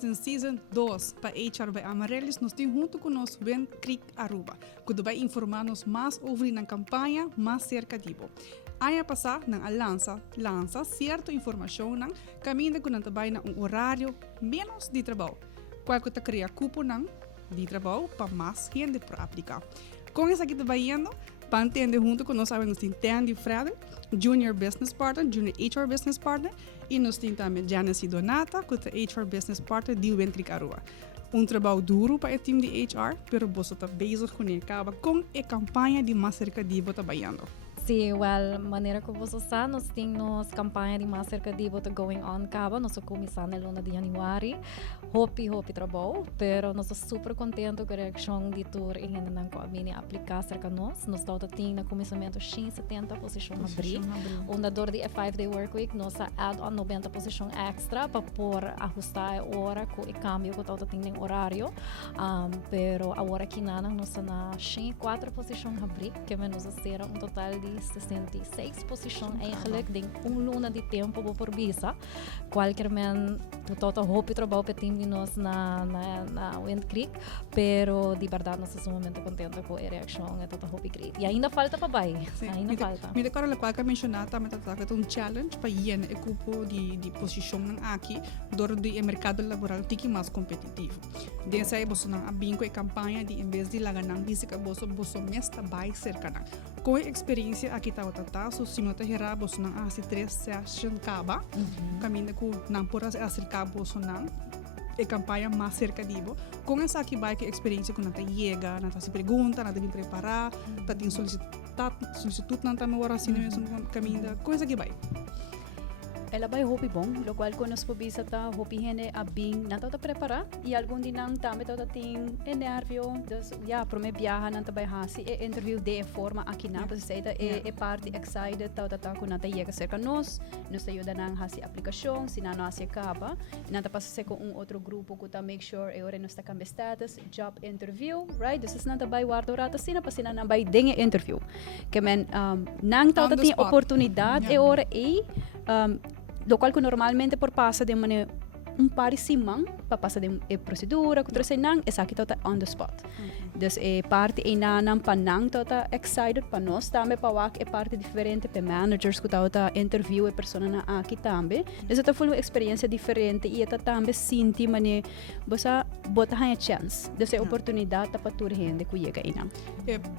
nós em Season 2 para HR by Amarelys, nós temos junto conosco Ben Creek Aruba, que vai informar-nos mais sobre a campanha mais cerca de você. Ano passado, lança certa informação na caminho que não trabalha um horário menos de trabalho. Qual que cria cupom de trabalho para mais gente para aplicar. Com isso aqui trabalhando, para entender junto com nós, nós temos Tandy Freder, Junior Business Partner, Junior HR Business Partner, e nós temos também Janice Donata, que é HR Business Partner de Ben Creek Aruba. Trabalho duro para o time de HR, pero você está bezig com a campanha de mais cerca de você trabalhando. Sim, maneira que você está, nós temos campanha de mais cerca de você going on caba, nós começamos na luna de januário, hopi trabalho, pero nós estamos super contentes com a reação de tour e ainda não combina aplicar cerca de nós estamos tendo começamento 70 posição abrir, dor de 5-day work week, nós add on 90 posição extra para por ajustar a hora com o cambio que estamos tendo em horário, pero agora aqui nós na 4 posição abrir, que nós será total de 66 posição eigenlijk de luna de tempo por visa. Qualquer man total hope trabalho para time de nós na Wind Creek, pero de verdade nós estamos muito contentes com a reação, é total hope great. E ainda falta para vai, ainda falta. Me decoro qual que mencionar também é um challenge para ir o grupo de posição aqui, dentro do mercado laboral que mais competitivo. Dessa aí você não abin com a campanha de em vez de laganang física você mesta vai cerca na. Com a experiência aqui tá so se nota hera você não assim 3 session caba, caminho com não por acercar você não a campanha mais cerca de você. Com essa aqui vai que experiência que nata chega, nata se pergunta, nata bem preparar, nata tem solicitude nata me ora assim mesmo caminho, coisa que vai. Ela vai hopi bom, lo qual conosco po bisa ta hopi hene abing nata ta prepara e algum dinang tame ta ting nervio dus ja pro me viaja nata vai hasi e interview de forma aqui na para sei ta e parte excited ta com nata chega cerca nos ajuda nang hasi aplicação se não hasi acaba nata passa se com outro grupo que ta make sure e ora nos ta cambia status job interview right dus nata vai guarda rata sina pa sina na vai dinge interview que men nang ta tem oportunidade e ora lo qual que normalmente por passa de maneira par simang para passar de procedura que trouxe nang é aqui tota on the spot. Dus parte nanam panang tota excited para nós também para wak parte diferente para managers que tota interview a pessoa na aqui também. Dus esta foi uma experiência diferente e esta também senti mane você bota a chance. Dus oportunidade para tur gente que chega aí não.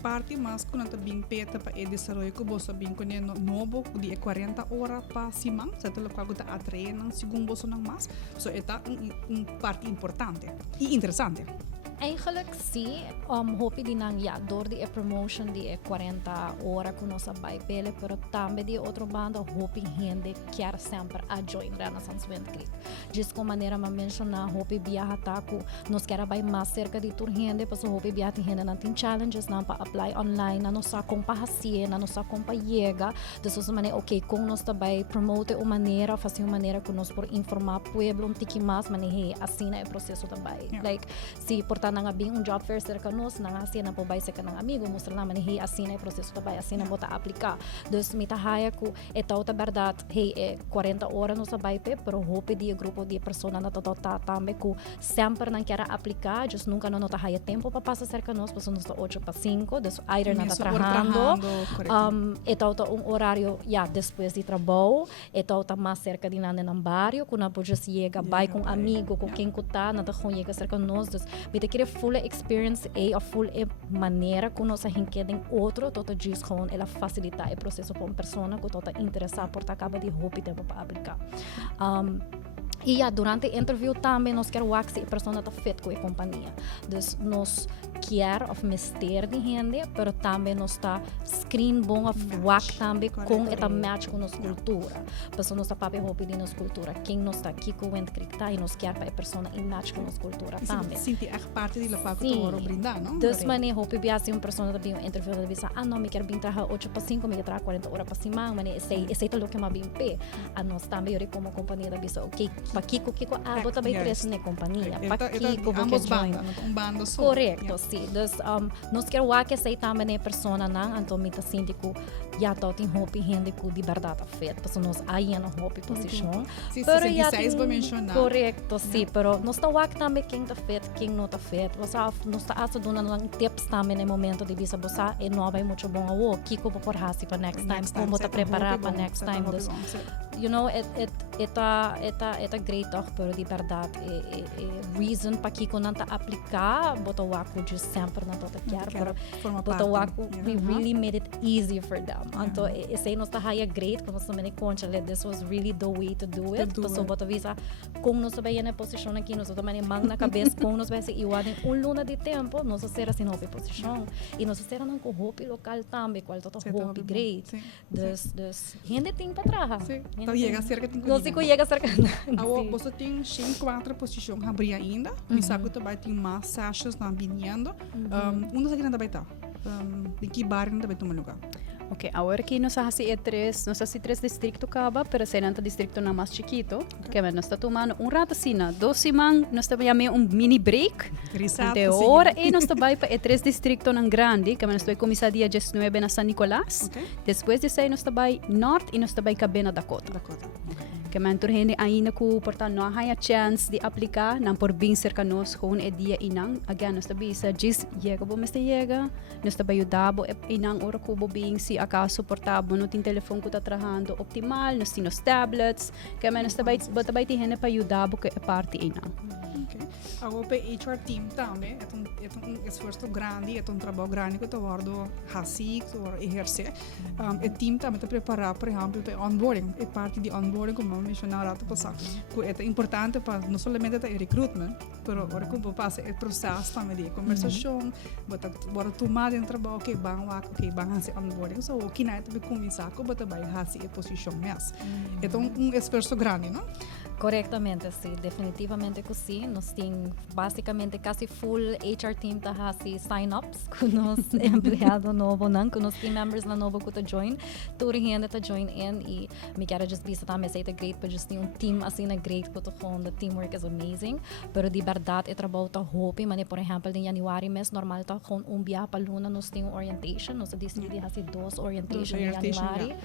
Parte mais que nós bem peta para o desenvolvimento que você bem com novo de 40 horas para simang, certo lo qual que tá atraendo segundo você não mais. So esta parte importante e interessante. Eigenlijk sim, hopi di nang door die promotion die 40 horas que nós vai pele, pero também de outro banda hopi gente quer sempre a join Renaissance Wind Creek. Just com maneira ma mencionar hopi viaja taku, nós quer vai mais cerca de tur gente, paso hopi viaja ti gente nantin challenges na pa apply online, na nossa compa hasie, na nossa compa chega, dus maneira okay, com nós também promote uma maneira, fazer uma maneira que nós por informar pueblo um tiki mais, maneira assim é o processo também. Like se portanto nang abing job fair cerca nos nang assim na pobay sa kanang amigo mostra naman hey assim na processo tabay assim na bota aplicar dus mita haya ko etaw ta verdade hey 40 horas no sabay pe pero hope di grupo di persona na toto tambe ko sempre nang quer aplicar just nunca no nota haya tempo para passar cerca nos paso nos 8 para 5 dus either na trabajando etaw ta horário depois de trabalho etaw ta mais cerca de nane ng barrio kuna po just chega bay com amigo com quem ko ta na ta chega cerca nos dus mita full experience a full maneira que nós hinkedem outro toto diz gewoon ela facilitar o processo para uma pessoa que tota interessar por acaba de hope tempo para aplicar e durante a interview também nós queremos que a pessoa está fit com a companhia. Dus nós quer of mister de gente, pero também nós está screen bom of wak também com esta match com nossa cultura. Pessoa nós está papel hope de nossa cultura. Quem nós está aqui com o Wind Creek tá e nós quer para a pessoa em match com nossa cultura também. Sinti echt parte de la qual que tu oro brindar, não? Dus maneira hope bia se uma pessoa também interview da visa, não me quer bem trabalhar 8 para 5, me quer trabalhar 40 horas para cima, maneira esse é o que me bem pé. A nós também eu como companhia da visa, okay, pa kiko bota bay tres na companhia pa kiko ambos banda, banda só. Correcto, sim. Dus nós quer que sei também né persona não, então mita síndico já tá tem hopi rende com de verdade fet, porque nós aí na hopi posição. Pero já tem mencionar. Correcto, sim, pero nós tá wak também quem tá fet, quem não tá fet. Nós tá asa dona ng tips também no momento de visa bosa e não vai muito bom awo, kiko por hasi para next time, como tá preparar para next time. Dus you know, eta great talk, pero de verdade reason para kiko nanta aplicar, bota waku just sempre na tota quer, pero bota waku we really made it easy for them. Então, esse nós tá high great, como nós também concha, this was really the way to do it. Passo bota visa com nós vai na posição aqui, nós também mang na cabeça com nós vai ser iwadem luna de tempo, nós ser assim na posição e nós ser não com hopi local também, qual tota hopi great. Dus gente tem para trás. Então chega cerca de não se chega cerca. Awo você tem 4 posições abrir ainda, me sabe que vai ter mais sessions na vindo. Uma das que vai estar. De que bar ainda vai tomar lugar. Ok, agora que nós hasi três distritos acaba, pero se nanta distrito na mais chiquito, que nós está tomando rato sina, 2 semanas, nós está chamando mini break, de hora e nós está vai para três distritos na grande, que nós está começar dia 19 na San Nicolás, depois de sair nós está vai norte e nós está vai cabe na Dakota. Que mentor hindi ainda ko portanto não há a chance de aplicar não por bem cerca nós com dia inang again nós tabi sa jis yega bo mesta yega nós tabi ayudabo inang ora ko bo bem se acaso portabo no tin telefone ko tá trabajando optimal nós temos tablets que nós tabi ti hindi pa ayudabo que é parte inang. Agora para HR team também é esforço grande, é trabalho grande que está guardo hasi ou exercer. O team também está preparado, por exemplo, para onboarding. É parte de onboarding como mencionar lá passar. É importante para não somente o recruitment, mas agora como passa o processo também de conversação, bora tomar dentro do trabalho que vão fazer onboarding. So o que não é também começar com bota vai fazer a posição mesmo. Então esforço grande, não? Correctamente, sim, definitivamente que sim. Nós temos basicamente quase full HR team tá assim sign-ups com nós empregado novo, não, com nós team members na novo que tá join, tudo gente tá join in e me quero just visa também sei tá great, para just ter team assim na great que tá com the teamwork is amazing, pero de verdade é trabalho tá hope, mas por exemplo em januário mês normal tá com dia para luna nós temos orientation, nós decidi fazer 2 orientation em januário,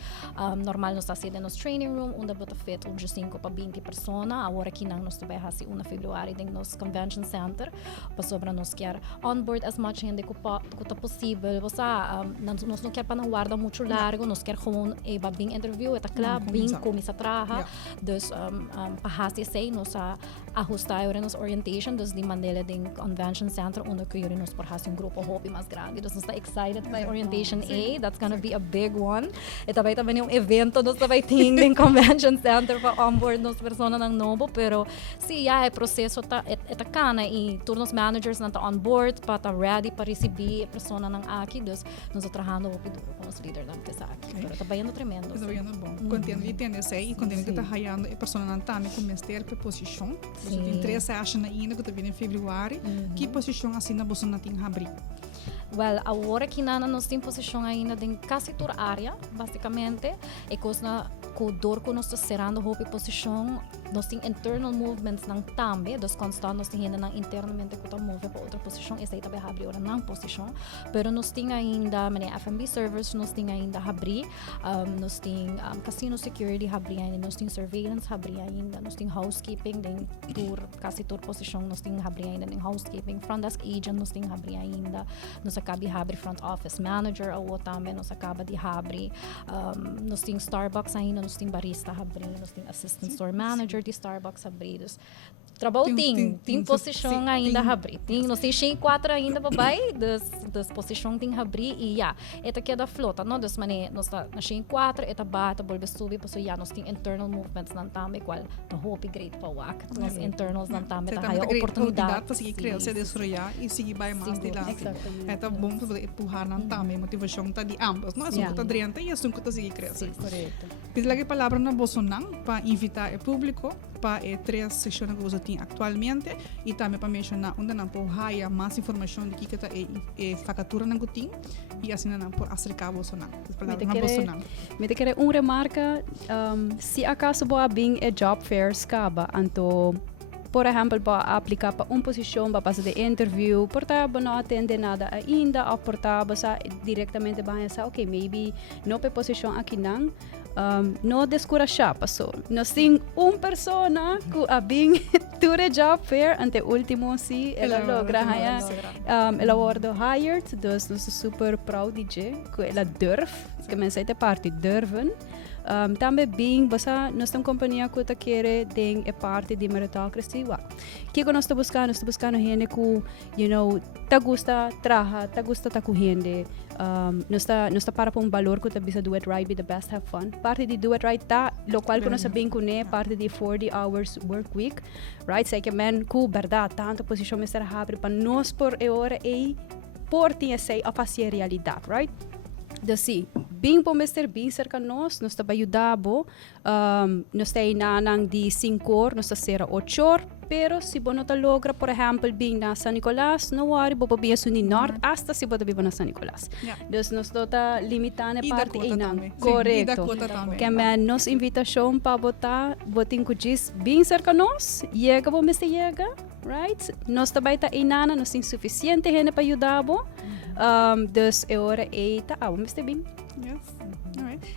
normal nós tá sendo nos training room, onde bota feito just 5 para 20 pessoas. Agora que nós também hasi 1 February ding nos convention center para sobra nos quer onboard as much gente que tá possível você nós não quer para não guarda muito largo nós quer como ba bem interview eta claro bem começa trabalhar dus para hasi sei nós ajustar agora nos orientation dus de maneira ding convention center onde que nos por hasi grupo hope mais grande dus nós está excited by orientation A that's gonna be a big one eta vai também evento nós vai ter ding convention center para onboard nos personas ng novo, pero siya é processo tá cana e turnos managers na tá on board para tá ready para receber a persona ng aqui dos nós trabalhando com os líderes ng PESA pero tá bem tremendo tá bem bom contendo de entender sei e contendo que tá haiando a persona ng tami com mester per posição tem 3 sessions ainda que tá vindo em fevereiro que posição assim na bolsa na tem abrir. Well, agora que nós temos posição ainda em quase toda a área, basicamente, e com dor que nós estamos serando a posição, nós temos internal movements ng também, dos constantes nós temos ainda internamente que move para outra posição, essa aí também abre outra não posição, pero nós temos ainda, F&B servers, nós temos ainda abrir, nós temos casino security abrir ainda, nós temos surveillance abrir ainda, nós temos housekeeping, quase toda posição nós temos abrir ainda em housekeeping, front desk agent nós temos abrir ainda, nós acaba de abrir front office manager ou também nós acaba de abrir nós temos Starbucks ainda nós temos barista abrir nós temos assistant store manager de Starbucks abrir trabalho tem posição ainda abrir nós temos 4 ainda babai das posição tem abrir e eta que da flota não das mané nós tá na 4 eta bata volve subir para nós temos internal movements nan também qual tá hope great para wak nós internals nan também tá há oportunidade para seguir criar se desarrollar e seguir vai mais de lá eta bom para empurrar nan também motivação tá de ambos não é só tá diante e é só que tá seguir crescer correto pedi lagi palavra na bolsonaro para invitar o público para 3 sessões que você tem atualmente e também para mencionar onde não pode haya mais informação de que está facatura não tem e assim não pode acercar você não. Me te querer remarca se acaso boa bem job fairs acaba anto por exemplo, para aplicar para uma posição, para fazer de interview, portanto, não atende nada ainda, ou portanto, você diretamente vai pensar, ok, maybe não para posição aqui não, não descurajar, passou. Nós temos uma pessoa que a bem ture job fair, ante último, sim, ela logra, ela wordt hired, dus nós super proud de que ela durf, que mensen uit de party durven. Também bem, basta nós temos companhia que quer tem a parte de meritocracy. Que nós estamos buscando gente que, tá gusta trabalhar, tá gusta tá com gente. Nós tá para um valor que tá bisa do it right, be the best, have fun. Parte de do it right tá, lo qual que nós sabemos que é parte de 40 hours work week, right? Sei que men que verdade tanto posição me será rápido para nós por hora e por tinha sei a fazer realidade, right? Dus sim, bem bom estar bem cerca de nós está ajudando, nós está inanang de 5 horas, nós está 8 horas, pero se você não logra, por exemplo, bem na San Nicolás, não worry, você bem suni norte, hasta se você bem na San Nicolás. Dus nós está limitando a parte inang, correto. Que me nos invitação para botar, botin kujis bem cerca de nós, chega bom este chega, right? Nós também está inana, nós tem suficiente gente para ajudar, dus é hora e tá, vamos estar bem. Yes. Alright.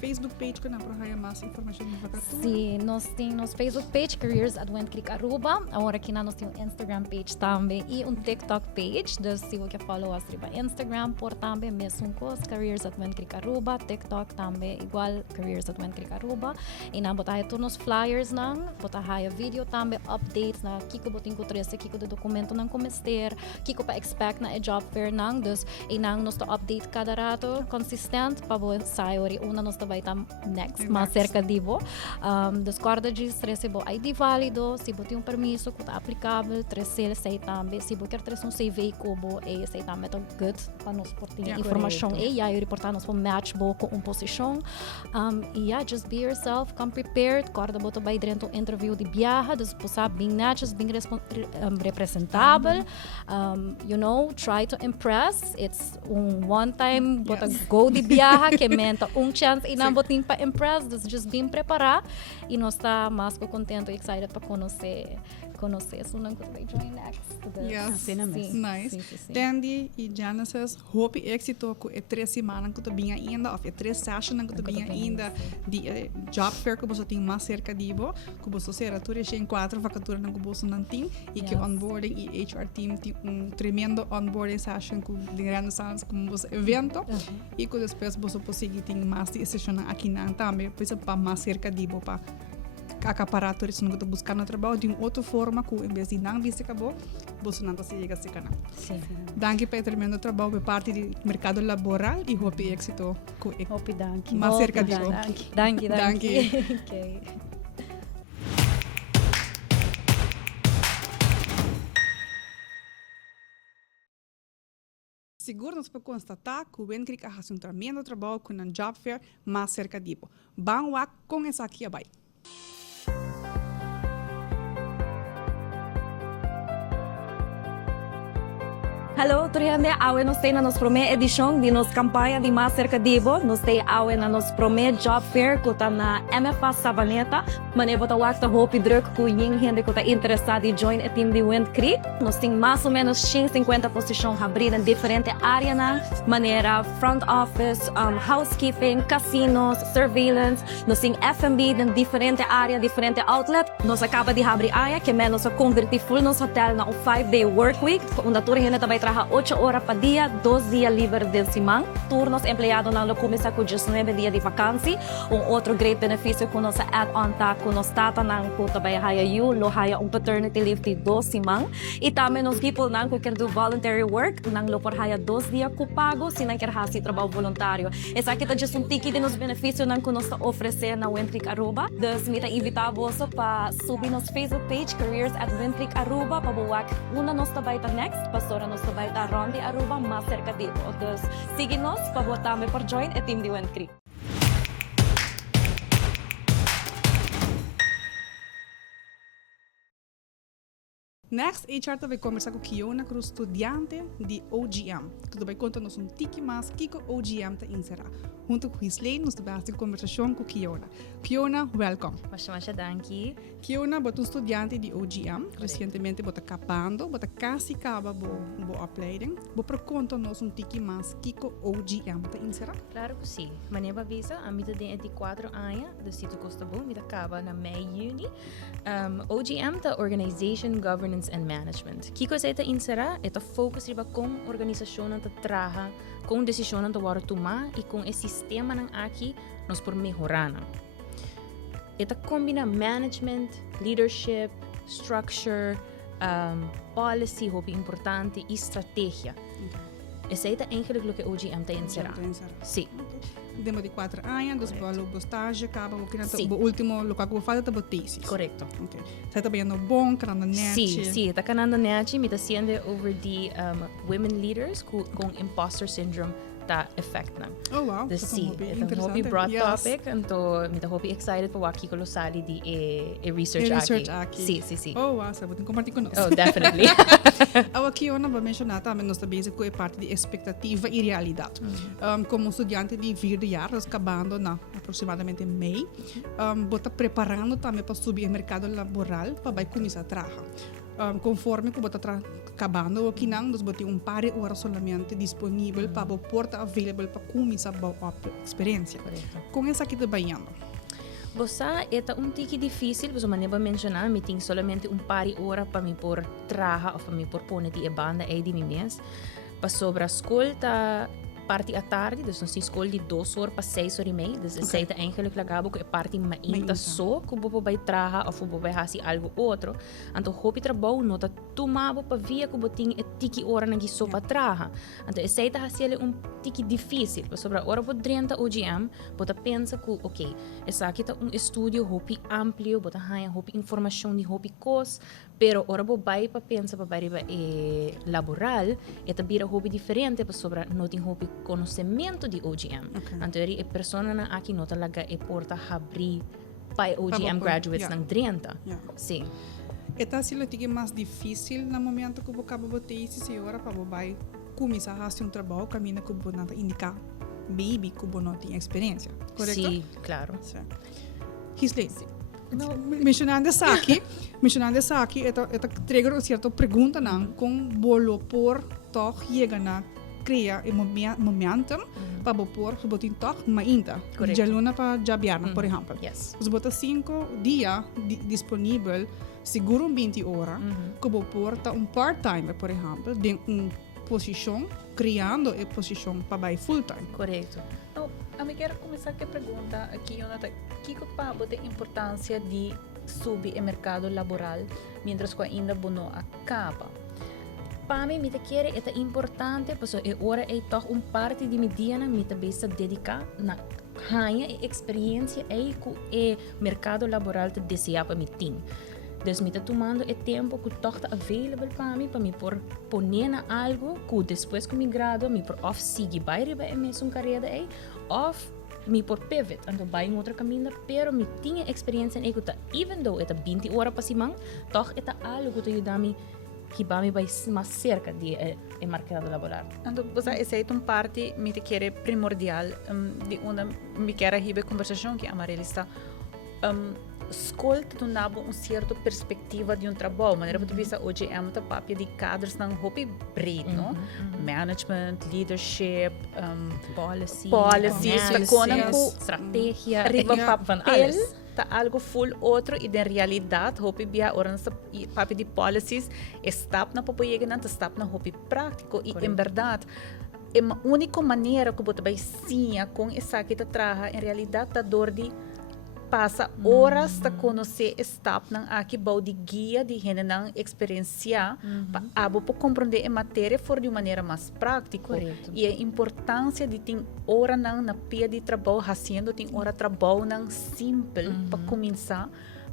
Facebook page ko na para haya mais informação de vacatura. Sim, nós temos Facebook page Careers at Went Creek Aruba. Agora que nós temos Instagram page também e TikTok page. Dus se você quer follow us riba Instagram, por também mesmo coisa Careers at Went Creek Aruba, TikTok também igual Careers at Went Creek Aruba. E na botar todos os flyers nang, botar haya video também updates na kiko botin ko trese, kiko de documento nang comester, kiko pa expect na job fair nang. Dus e nang nos to update cada rato consistent para bo sair una nos vai estar next, mais cerca de vo. Dos corda de recebo ID válido, se bote permisso que está aplicável, trece sei também, se você quer trazer CV como e sei também tá good para nos portar informação e aí reportar nos match bo com posição. Just be yourself, come prepared, corda boto vai dentro interview de viaja, dos possa bem natures, bem representável. Try to impress. It's one time bota go de viaja que menta chance e não botin para impress, just bem preparar e nós está mais contente e excited para conhecer so não vai join next. Yes, nice. Dandy e Genesis, hope éxito com 3 semanas que tu bem ainda, ou 3 sessions que tu bem ainda de job fair que você tem mais cerca de vo, que você será tu recém 4 vacaturas que você não tem e que onboarding e HR team tem tremendo onboarding session com de grandes salas como você evento e que depois você consegue ter mais de sessão aqui na também, para mais cerca de vo para acaparar tudo isso que tu buscar no trabalho de uma outra forma que em vez de não vista acabou você não se chega a se canal. Danke para tremendo trabalho por parte do mercado laboral e hope éxito hope danke mais cerca de danke Okay. Seguro nos para constatar que o Went Creek faz tremendo trabalho com um job fair mais cerca de vo. Vamos com essa aqui abaixo. Hello, turihande awe nos tem na nos prome edição de nos campanha de mais cerca de Ibo. Nos tem awe na nos prome job fair que tá na MFA Savaneta. Mane bota wakta hope druk ku ying gente que tá interessado em join a team de Went Creek. Nos tem mais ou menos 50 posições abridas em diferentes áreas na maneira front office, housekeeping, casinos, surveillance. Nos tem F&B em diferentes áreas, diferentes outlets. Nos acaba de abrir área que menos a convertir full nos hotel na 5-day work week. Onde turihande também trabalha 8 horas por dia, 2 dias livres de semana. Turnos empleados não começam com 19 dias de vacância. Outro great benefício com nossa add-on tá com nos tata nang po também haya lo haya paternity leave de 2 semanas. E também nos people nang que quer do voluntary work nang lo por haya 2 dias com pago se não quer fazer trabalho voluntário. Essa aqui tá just tiki de nos benefícios nang que nos oferecer na Went Creek Aruba. Dus mita invitar você para subir nos Facebook page Careers at Went Creek Aruba para buwak una nos tabay ta next pastora nos tabay ta Rondi Aruba mais cerca de outros. Siga-nos para botar por join a team de Went Creek. Next, HR vai conversar com Kiona, que é estudante de OGM, que vai contar-nos tiki mais que o OGM está inserar. Junto com Isley, nós vamos ter conversação com Kiona. Kiona, welcome. Masha, danke. Kiona, você é estudante de OGM, recentemente você está acabando, você quase acaba a opleiding. Você conta-nos tiki mais que o OGM está inserar? Claro que sim. Maneba visa, a mita tem 4 anos, do sítio Costa Bom, mita acaba na Mei, Juni. OGM ta Organization, Governance and Management. Kiko sa ita insera, ita focus riba kung organisasyon ang tatraha, kung desisyon ang tawara tuma, e kung e sistema ng aki, nos por mejorana. Ita kombina management, leadership, structure, policy, hopi importante, e estrategia. Essa ita eigenlijk lo que OGM ta insera. Sim. Demo de 4 anos, depois o estágio acaba, o último local que eu faço é o thesis. Correcto. Okay. Você está bem bom, cananda net? Sim, está cananda net, me está sendo over the women leaders com imposter syndrome ta effect na. Oh wow, dus sim, é um hobby broad topic, então me está hobby excited para aqui com sali de research aqui. Sim. Oh wow, você pode compartilhar conosco. Oh, definitely. Aqui eu não vou mencionar também nós também com a parte de expectativa e realidade. Como estudante de 4 anos, acabando na aproximadamente Mei, vou estar preparando também para subir ao mercado laboral para começar a trabalhar. Conforme que você está acabando aqui não, nós temos par de horas somente disponível para a porta available para começar a experiência. Com essa aqui trabalhando. Você é tiki difícil, você maneba mencionar, me tem somente par de horas para me por trabalhar ou para me por pôr de banda aí de mês. Para sobre a escola parte à tarde, dus nós temos escola de 2 horas para 6 horas e meia, dus essa é eigenlijk lagabo que é parte mainta só, que você vai trabalhar ou você vai fazer algo outro. Então, hobby trabalho não está tomado para via que você tem tiki hora na só para trabalhar. Então, essa é tiki difícil, para sobre a hora por 30 OGM, você pensa que, ok, essa aqui é estúdio hobby amplo, você tem hobby informação de hobby coisa, pero ora você vai para pensar para vai laboral, é também hobby diferente, para sobre não tem hobby conhecimento de OGM. Então, a pessoa aqui não talaga é porta abrir para OGM graduates ng 30. Sim. Esta é a mais difícil no momento que você acaba de ter esse hora para você começar a fazer trabalho, caminho que você não indicar, baby, que você não tem experiência. Correto? Sim, claro. Hisley, mencionando essa aqui, esta trigger uma certa pergunta com bolo por toch chega na criar um momentum para pôr sobre toque mainta de aluna para jabiarna, por exemplo. Você bota 5 dias disponível, seguro 20 horas, que você pôr part-time, por exemplo, de posição, criando a posição para full-time. Correto. Então, a mim quero começar com a pergunta aqui, Jonathan, que a importância de subir o mercado laboral, mientras que ainda não acaba? Para mim, me quer é importante, porque agora é toch parte de minha dia, me também se dedicar na ganha experiência aí que o mercado laboral te deseja para mim. Dus me tomando o tempo que toch está available para mim por poner na algo que depois que me graduo, me por off seguir vai a minha carreira aí, off me por pivot, então vai em outro caminho, pero me tinha experiência em que even though é 20 horas para cima, toch é algo que ajuda-me que vai mais cerca de mercado laboral. Então, você essa é parte me quer primordial de onde me quer a conversação que a Amarelys está escolhe uma certa perspectiva de trabalho, maneira para visa hoje é uma papel de cadres não hobby breed, não? Management, leadership, policy, estratégia, arriba papel, tá algo full outro e na realidade hobby bia orança papel de policies está na papel na está na hobby prático e em verdade é a única maneira que você vai sim com essa que trabalha em realidade tá dor de passa horas para conhecer staff nang aqui bau de guia de gente nang experiência para compreender a matéria for de maneira mais prática e a importância de ter hora nang na pia de trabalho fazendo tem hora trabalho nang simples para começar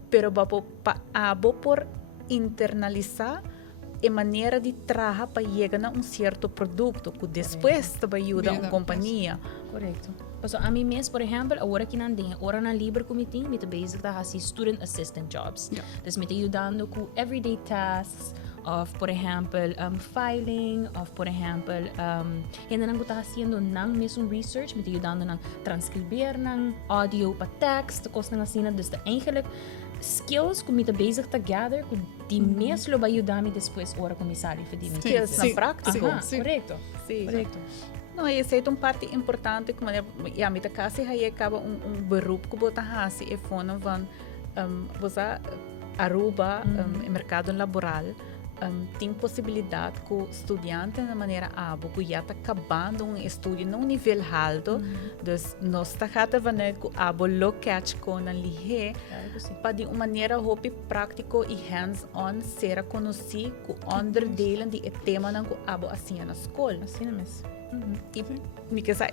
pero para por internalizar a maneira de trabalhar para chegar a certo produto que depois vai ajudar uma companhia. Correto. So, a mim mesmo, por exemplo, agora que não tem hora na livre committee, me te basic da student assistant jobs. Dus me te ajudando com everyday tasks, of por ejemplo filing, of por ejemplo ainda não está fazendo não mesmo research, me ajudando a transcrever ng audio para text, coisa assim, dus eigenlijk skills que me está bezig te gather, que die mesmo vai ajudar me depois hora começar a fazer Skills na prática. Correto. Sim. Correto. Não, essa é uma parte importante que a minha casa aí acaba beroep que bota hasi é fona van você Aruba no mercado laboral tem possibilidade que o estudante de maneira abo que já está acabando estudo num nível alto, dus nós está gata vanuit que abo lo catch com a lihe para de uma maneira hopi prático e hands-on ser a conhecer que onderdelen die het tema nan que abo assim na escola. Assim mesmo. E essa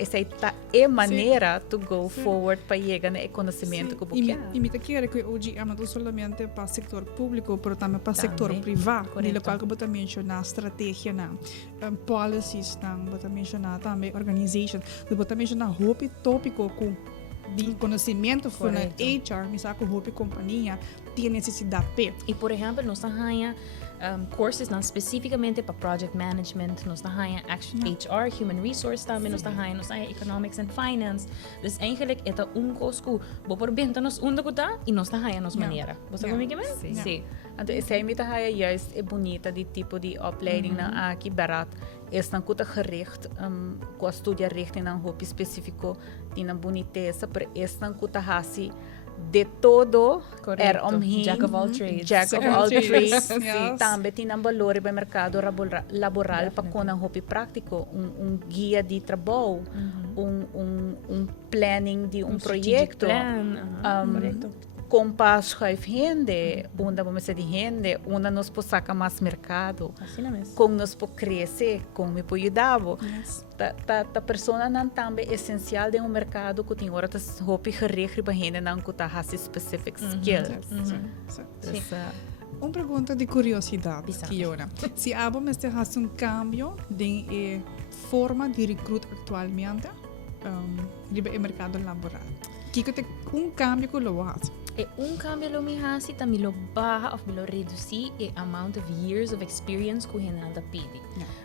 é a maneira to go forward para chegar no conhecimento que você quer. E me quer que hoje é não somente para o setor público, mas também para o setor privado. E qual que você mencionar estratégia, policies, você mencionar também organization, você mencionar hope tópico com de conhecimento for na HR, me sabe que a companhia tem necessidade de. E por exemplo, nós temos courses não especificamente para project management, nós temos HR, human resource também, nós temos economics and finance. Dus eigenlijk é coisa que vou por bem nós onde está e nós temos a nossa maneira. Você comigo mesmo? Sim. Então essa é muito juist é bonita de tipo de opleiding na aqui barato. Is dan goed gericht, com a studia richting een hoop específico, die een boniteza, maar is dan goed hasi de todo eromheen. Jack of all trades. Jack of all trades. Yes. Também tem um valor para o mercado laboral para com um hoop prático, guia de trabalho, planning de projeto. Correto. Compass schuif gente, onde vamos ser de gente, onde nós podemos sacar mais mercado, como nós podemos crescer, como me pode ajudar. A pessoa não também é essencial de mercado que tem hora de roupa gericht para gente não que has specific skills. Uma pergunta de curiosidade, Kiona. Se a vamos ter um cambio de forma de recrutar atualmente no mercado laboral, que tem cambio que lo faz? E cambio lo mi hasi ta mi lo baja of mi lo reduci e amount of years of experience ku hen anda pidi.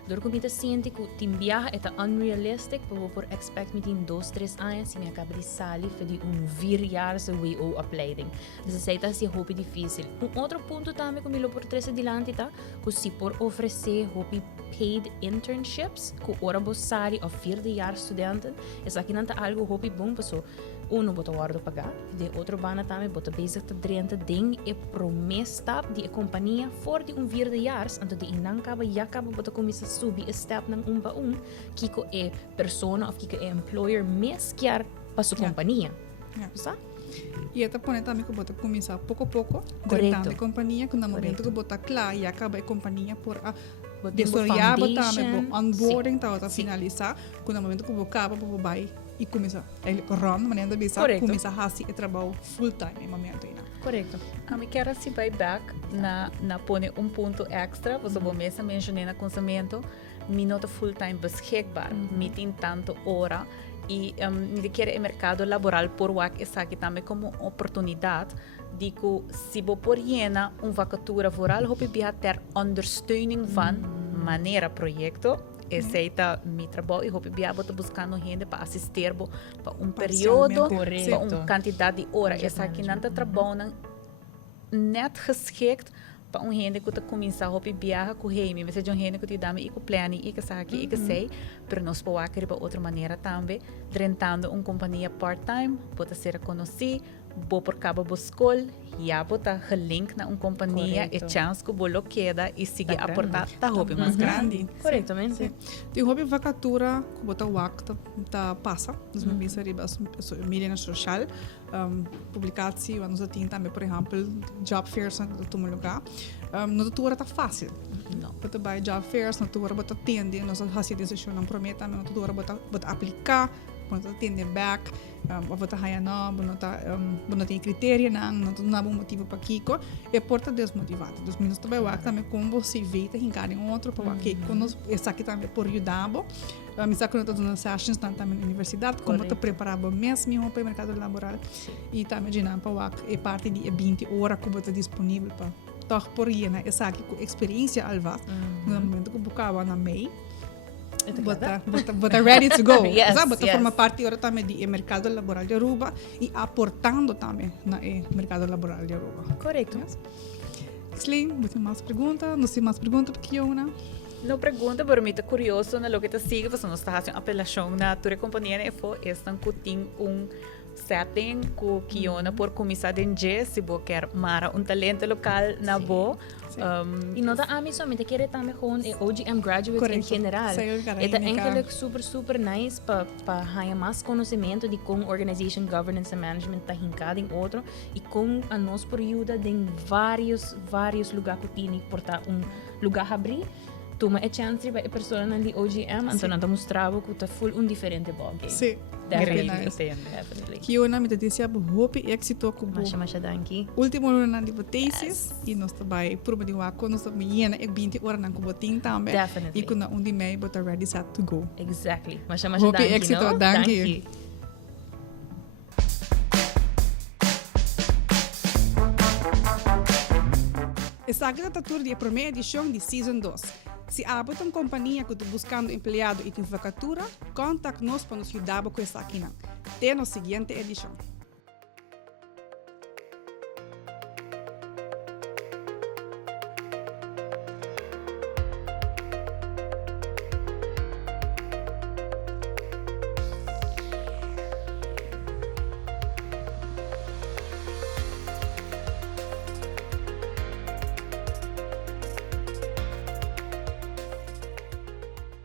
Door ko mita siente ku tim viaja eta unrealistic por expect me tin 2-3 anos se me acaba de salir de 4 jaar se way o opleiding. Dus aceita se hopi difícil. Outro ponto também que mi lo por três adiante tá ku si por oferecer hopi paid internships ku ora bossari of 4 jaar studenten. Esa aqui nanta algo hopi bom passo. Uno bota guardo pagar, de outro bana também bota bezig te drente ding e promesta die a companhia voor die 4 jaar, anto die inang kaba yakaba bota komisa subi e step nang ba kiko e persona of kiko e employer mesquiar pa su companhia. Sa? E até pone também que bota começar pouco a pouco, dentro da companhia, quando no momento que bota claro e acaba a companhia por a desoriar bota me onboarding tá finalizar, quando no momento que bota acaba por vai e começar ele run maneira de bisa começar a fazer trabalho full time em momento ainda. Correto. A mim quero se vai back na pone ponto extra, você vou mesmo mencionar no conhecimento, minuto full time beschikbaar, meeting tanto hora e niet keer in mercado laboral por wak essa aqui também como oportunidade de que se vou por jena vacatura vooral hoop je ter ondersteuning van maneira projecto. Aceita mi trabalho e hope biabo tá buscando gente para assistir para período, para quantidade de horas. Essa aqui não tá trabalhando net geschikt para gente que tá começar hope biaha com heimi, mas é de gente que te dá me planning e que sabe aqui e que sei, pero nós podemos querer para outra maneira também, rentando companhia part-time, pode ser conhecido, bo por cabo buscol, já bota link na companhia e chance que bolo queda e sigue a portar tá hobby mais grande. Corretamente. Tem hobby vacatura que bota wakta tá passa, nos me bisa riba mídia social, publicatie, nós temos também, por exemplo, job fairs na todo lugar. Não tudo tá fácil. Não. Bota by job fairs, não tudo bota tende, nós fazemos decisão não prometa, não tudo bota aplicar. Bota tende back, bota haya não, bota tem critério não bom motivo para kiko, e porta desmotivado. Dos meninos também o também como você vê tá encarar em outro para que quando essa aqui também por ajudar, me sabe quando tô nas sessions também na universidade, como tá preparado mesmo para o mercado laboral e também de não para é parte de 20 horas que bota disponível para toch por na essa aqui com experiência alvas. No momento que buscava na MEI. Bota ready to go. Yes, Bota yes. forma parte ora também do mercado laboral de Aruba e aportando também no mercado laboral de Aruba. Correto. Yes. Slim, você mais pergunta? Não sei mais pergunta para Kiona? No pregunta, pero me está curioso na lo que te sigue, pues no está haciendo apelación na tu compañía e foi estão cutin setting ku Kiona por começar de se bo quer mara talento local na bo. E não dá somente querer também com OGM graduates Correcto. em geral. Correcto. É eigenlijk super nice para ganhar mais conhecimento de como organization governance and management está hincada em outro e como a nós por ajuda em vários lugares que tem portar lugar abrir. Toma a chance para a pessoa de OGM, então não mostrava que está full diferente ballgame. Sim. Definitely. Kiona, me disse hope éxito com Mas danke. último ano de tesis e nós também por de wako nós também ia 20 horas na kuboting também. Definitely. E kuna undi mei but ready set to go. Exactly. Mas Hope danke, éxito, no? danke. Esta aqui é a tour de primeira edição de Season 2. Se há uma companhia que está buscando empregado e tem vacatura, contacte-nos para nos ajudar com esta aqui. Até na seguinte edição.